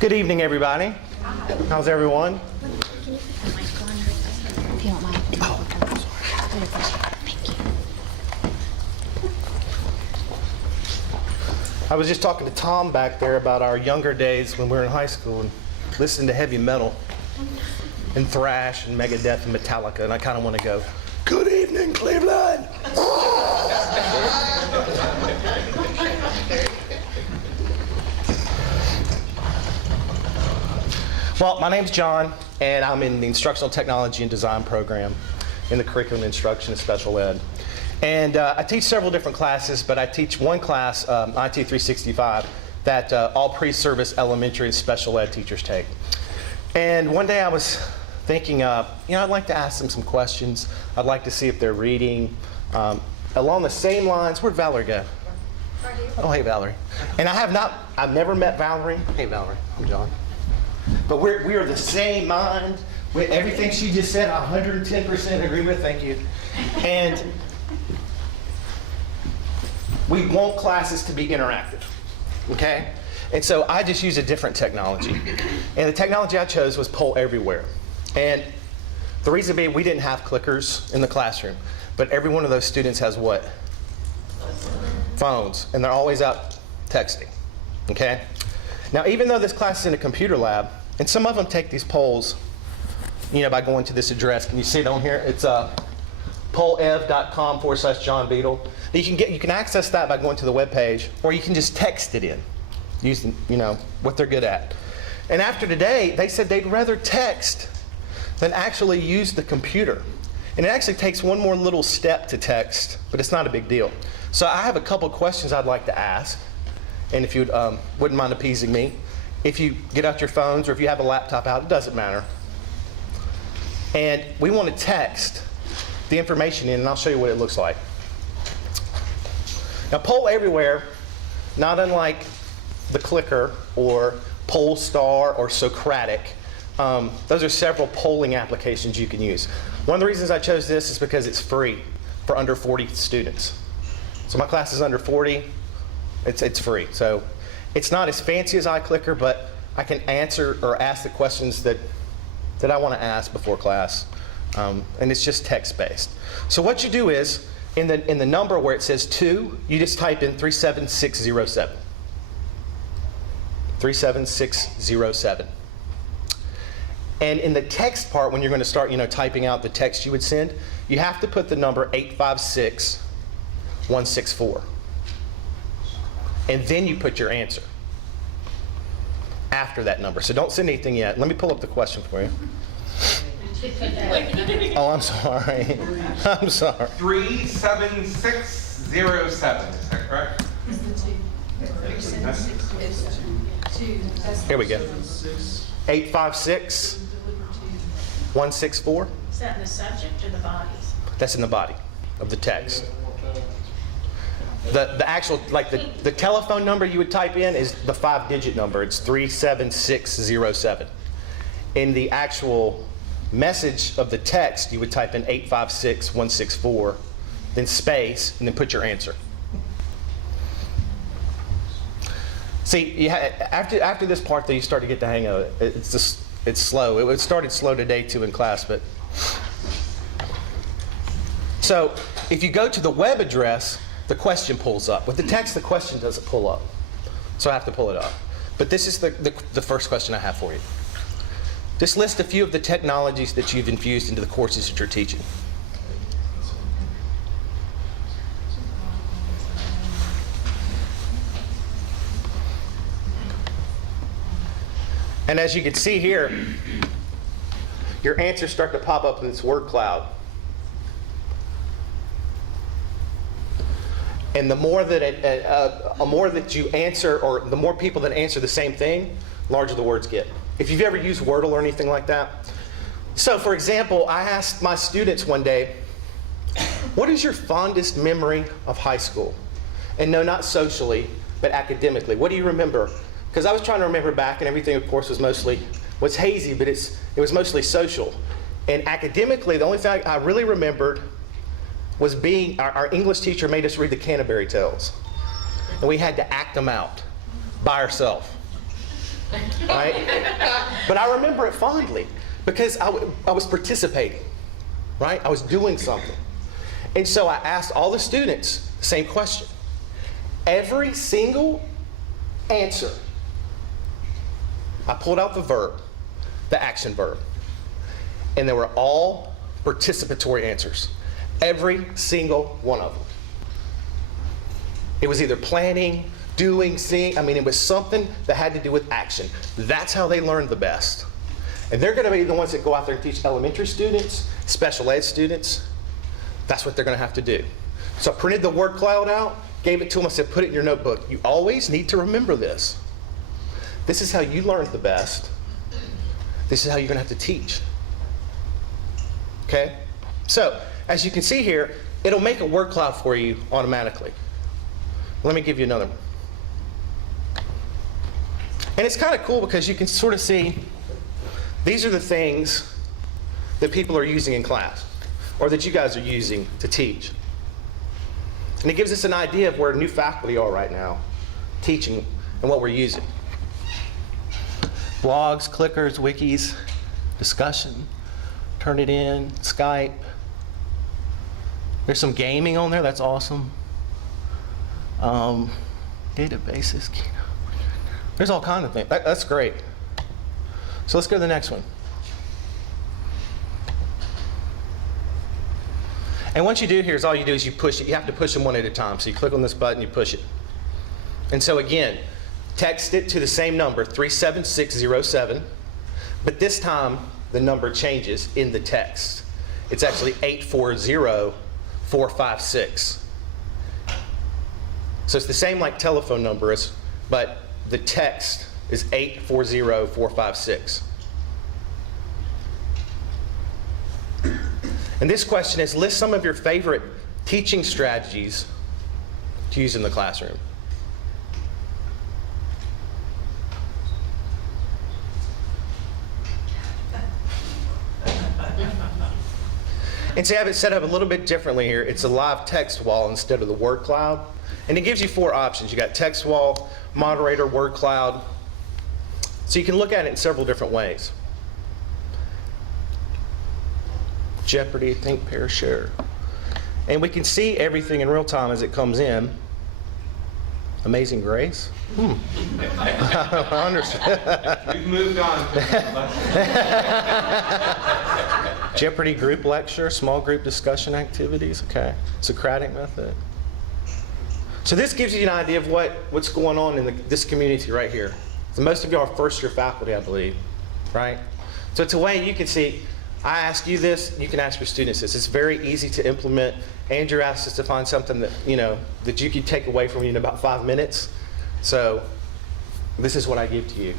Good evening, everybody. How's everyone? If you don't mind. Oh, thank you. I was just talking to Tom back there about our younger days when we were in high school and listening to heavy metal and thrash and Megadeth and Metallica, and I kind of want to go, "Good evening, Cleveland." Well, my name's John, and I'm in the Instructional Technology and Design program in the Curriculum Instruction and Special Ed. And I teach several different classes, but I teach one class, IT 365, that all pre-service elementary and special ed teachers take. And one day I was thinking, I'd like to ask them some questions. I'd like to see if they're reading. Along the same lines, where'd Valerie go? Right here. Oh, hey, Valerie. And I've never met Valerie. Hey, Valerie, I'm John. But we are the same mind. With everything she just said, 110% agree with. Thank you. And we want classes to be interactive, okay? And so I just use a different technology. And the technology I chose was Poll Everywhere. And the reason being, we didn't have clickers in the classroom. But every one of those students has what? Phones. And they're always out texting, okay? Now, even though this class is in a computer lab, and some of them take these polls, by going to this address. Can you see it on here? It's pollev.com/John Beedle. You can access that by going to the web page, or you can just text it in, using what they're good at. And after today, they said they'd rather text than actually use the computer. And it actually takes one more little step to text, but it's not a big deal. So I have a couple questions I'd like to ask. And if you wouldn't mind appeasing me, if you get out your phones or if you have a laptop out, it doesn't matter. And we want to text the information in, and I'll show you what it looks like. Now, Poll Everywhere, not unlike the Clicker or Polestar or Socratic, those are several polling applications you can use. One of the reasons I chose this is because it's free for under 40 students. So my class is under 40. It's free. So it's not as fancy as iClicker, but I can answer or ask the questions that I want to ask before class. And it's just text-based. So what you do is, in the number where it says 2, you just type in 37607. 37607. And in the text part, when you're going to start typing out the text you would send, you have to put the number 856164. And then you put your answer after that number. So don't send anything yet. Let me pull up the question for you. Oh, I'm sorry. I'm sorry. 37607. Is that correct? It's the 2. 376 2. Here we go. 856164. Is that in the subject or the bodies? That's in the body of the text. The actual, like the telephone number you would type in is the 5-digit number. It's 37607. In the actual message of the text, you would type in 856164, then space, and then put your answer. See, after this part, though, you start to get the hang of it. It's slow. It started slow today too in class, but so if you go to the web address, the question pulls up. With the text, the question doesn't pull up. So I have to pull it up. But this is the first question I have for you. Just list a few of the technologies that you've infused into the courses that you're teaching. And as you can see here, your answers start to pop up in this word cloud. And the more that you answer, or the more people that answer the same thing, larger the words get. If you've ever used Wordle or anything like that. So for example, I asked my students one day, what is your fondest memory of high school? And no, not socially, but academically. What do you remember? Because I was trying to remember back, and everything, of course, was hazy, but it was mostly social. And academically, the only thing I really remembered was our English teacher made us read the Canterbury Tales. And we had to act them out by ourselves. right? But I remember it fondly because I was participating, right? I was doing something. And so I asked all the students the same question. Every single answer, I pulled out the verb, the action verb, and they were all participatory answers. Every single one of them. It was either planning, doing, seeing. I mean, it was something that had to do with action. That's how they learned the best. And they're going to be the ones that go out there and teach elementary students, special ed students. That's what they're going to have to do. So I printed the word cloud out, gave it to them. I said, put it in your notebook. You always need to remember this. This is how you learned the best. This is how you're going to have to teach. Okay? So, as you can see here, it'll make a word cloud for you automatically. Let me give you another one. And it's kind of cool because you can sort of see these are the things that people are using in class or that you guys are using to teach. And it gives us an idea of where new faculty are right now teaching and what we're using. Blogs, clickers, wikis, discussion, Turnitin, Skype. There's some gaming on there, that's awesome. Databases. There's all kinds of things. That's great. So let's go to the next one. And what you do here is all you do is you push it. You have to push them one at a time. So you click on this button, you push it. And so again, text it to the same number, 37607. But this time, the number changes in the text. It's actually 840456. So it's the same like telephone number is, but the text is 840456. And this question is, list some of your favorite teaching strategies to use in the classroom. And see, I have it set up a little bit differently here. It's a live text wall instead of the word cloud. And it gives you 4 options. You got text wall, moderator, word cloud. So you can look at it in several different ways. Jeopardy, think, pair, share. And we can see everything in real time as it comes in. Amazing Grace. I understand. We've moved on. Jeopardy group lecture, small group discussion activities. Okay. Socratic Method. So this gives you an idea of what's going on in this community right here. So most of you are first-year faculty, I believe, right? So it's a way you can see, I ask you this, you can ask your students this. It's very easy to implement. Andrew asked us to find something that, that you could take away from you in about 5 minutes. So this is what I give to you.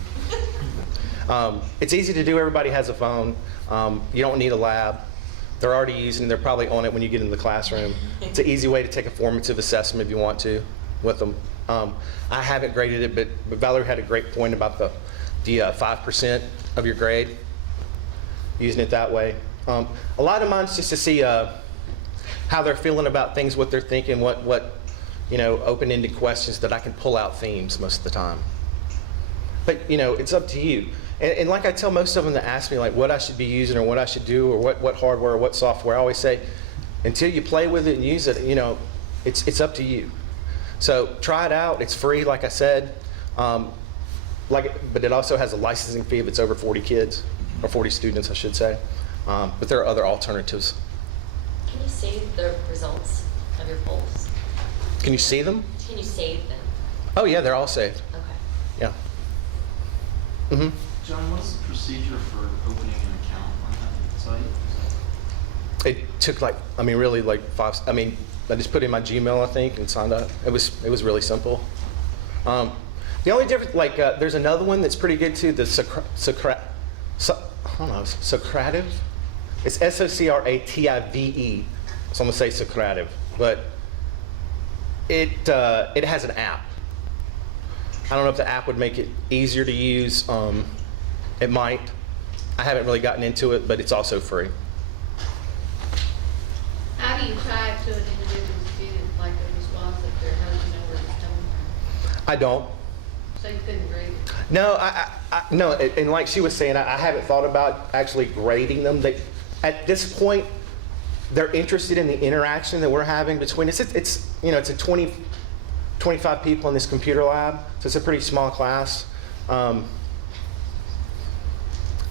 It's easy to do. Everybody has a phone. You don't need a lab. They're already using it. They're probably on it when you get into the classroom. It's an easy way to take a formative assessment if you want to with them. I haven't graded it, but Valerie had a great point about the 5% of your grade, using it that way. A lot of mine's just to see how they're feeling about things, what they're thinking, what open-ended questions that I can pull out themes most of the time. But it's up to you. And like I tell most of them that ask me like what I should be using or what I should do or what hardware or what software, I always say, until you play with it and use it, it's up to you. So try it out. It's free, like I said. But it also has a licensing fee if it's over 40 kids, or 40 students, I should say. But there are other alternatives. Can you save the results of your polls? Can you see them? Can you save them? Oh yeah, they're all saved. Okay. Yeah. Mm-hmm. John, what's the procedure for opening an account on that site? It took I just put in my Gmail, I think, and signed up. It was really simple. The only difference, there's another one that's pretty good too, the Socrative. It's Socrative. So I'm gonna say Socrative, but it has an app. I don't know if the app would make it easier to use. It might. I haven't really gotten into it, but it's also free. How do you tie it to an individual student, like a response up there? How do you know where it's coming from? I don't. So you couldn't grade it? No, no, and like she was saying, I haven't thought about actually grading them. At this point, they're interested in the interaction that we're having between us. It's you know, it's a 25 people in this computer lab, so it's a pretty small class.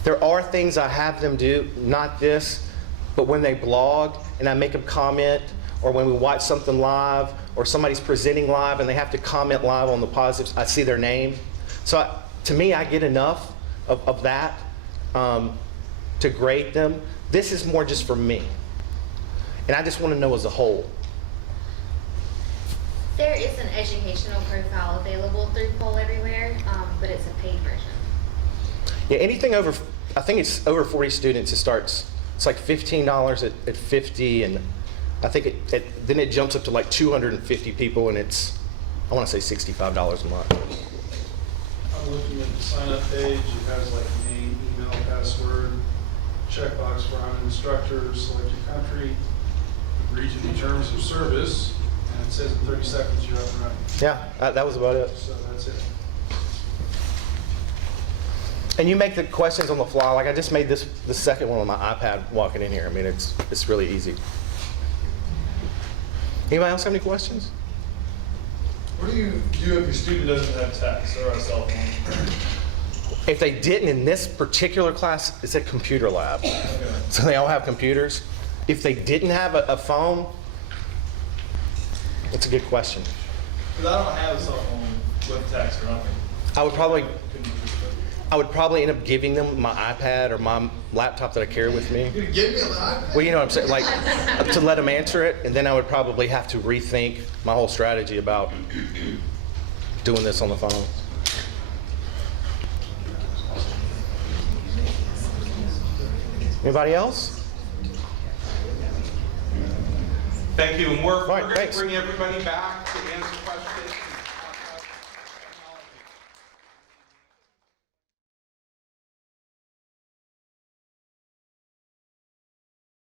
There are things I have them do, not this, but when they blog and I make them comment, or when we watch something live, or somebody's presenting live and they have to comment live on the positives, I see their name. So to me, I get enough of that to grade them. This is more just for me. And I just want to know as a whole. There is an educational profile available through Poll Everywhere, but it's a paid version. Yeah, anything over, I think it's over 40 students, it starts, it's like $15 at 50, and I think then it jumps up to like 250 people, and it's, I want to say $65 a month. I'm looking at the sign-up page. It has like name, email, password, checkbox for I'm an instructor, select your country, agree to the terms of service, and it says in 30 seconds you're up and running. Yeah, that was about it. So that's it. And you make the questions on the fly. Like I just made the second one on my iPad walking in here. I mean, it's really easy. Anybody else have any questions? What do you do if your student doesn't have text or a cell phone? If they didn't in this particular class, it's a computer lab. Okay. So they all have computers. If they didn't have a phone, it's a good question. Because I don't have a cell phone with text or nothing. I would probably Couldn't use it. I would probably end up giving them my iPad or my laptop that I carry with me. You're gonna give me an iPad? Well, you know what I'm saying, like to let them answer it, and then I would probably have to rethink my whole strategy about doing this on the phone. Anybody else? Thank you, and we're right, going to thanks. bring everybody back to answer questions.